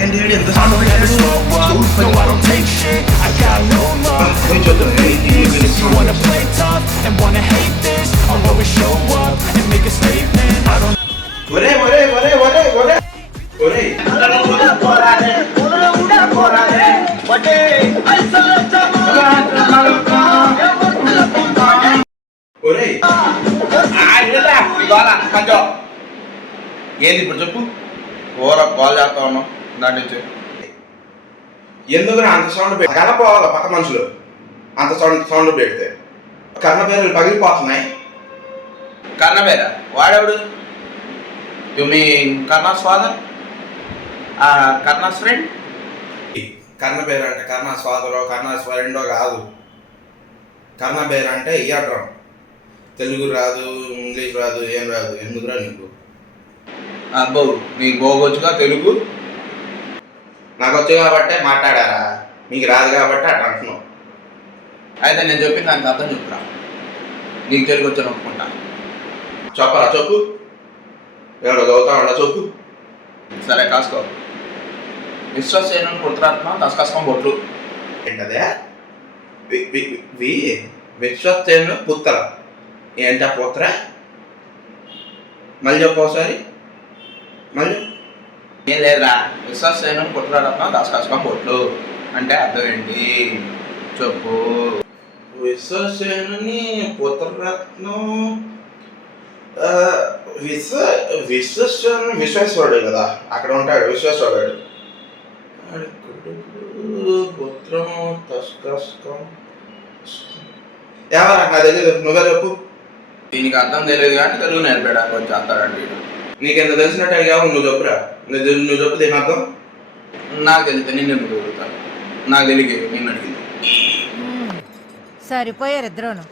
ఏంటి ఎంత సౌండ్ పెట్టాడు ఒరే ఒరే ఒరే ఒరే ఒరే ఒరే ఒరే ఏంది ఇప్పుడు చెప్పు ఓర కాల్ చేస్తా ఉన్నావు దాని నుంచి ఎందుకు అంత సౌండ్ కనపోవాలి పక్క మనుషులు అంత సౌండ్ పెడితే కర్ణబేరలు పగిలిపోతున్నాయి. కర్ణబేర వాడెవడు? You mean Karna's father, Karna's friend? కర్ణబేర అంటే కర్ణాస్ ఫాదరో కర్ణాస్ ఫ్రెండో కాదు. కర్ణబేర అంటే ఇయ్యడ్రం. తెలుగు రాదు, ఇంగ్లీష్ రాదు, ఏం రాదు. ఎందుకురా నీకు? అబ్బో నీకు పోగొచ్చుగా తెలుగు. నాకు వచ్చు కాబట్టే మాట్లాడారా, మీకు రాదు కాబట్టి అట్లా అంటున్నావు. అయితే నేను చెప్పింది దానికి అర్థం చెప్పురా. నీకు తెలుగు వచ్చి ఒప్పుకుంటా. చెప్పరా చెప్పు. ఎవడో చదువుతా ఉండ చెప్పు. సరే కాసుకో. విశ్వసేను పుత్రాత్మ తస్కస్కం బొట్లు ఏంటదే? విశ్వసేను పుత్ర ఏంట పుత్ర? మళ్ళీ చెప్పు ఒకసారి. మళ్ళీ ఏం లేదురా. విశ్వసేను పుత్రరత్న దాస్కస్కం బొట్లు అంటే అర్థం ఏంటి చెప్పు. విశ్వసేనుని పుత్రరత్నం విశ్వేశ్వరుడు కదా, అక్కడ ఉంటాడు విశ్వేశ్వరుడు. పుత్రం తస్కస్కం ఎవరా? నాకు తెలియదు, నువ్వే చెప్పు. దీనికి అర్థం తెలియదు కానీ తెలుగు నేర్పాడు కొంచెం అంటాడంటే. నీకెంత తెలిసినట్టు అడిగావు, నువ్వు చెప్పురా. నువ్వు చెప్పు దీని అర్థం. నాకు తెలియదు, నిన్ను ఎందుకు అడుగుతాను? నాకు తెలియదు, నిన్ను అడిగింది. సరిపోయారు ఇద్దరును.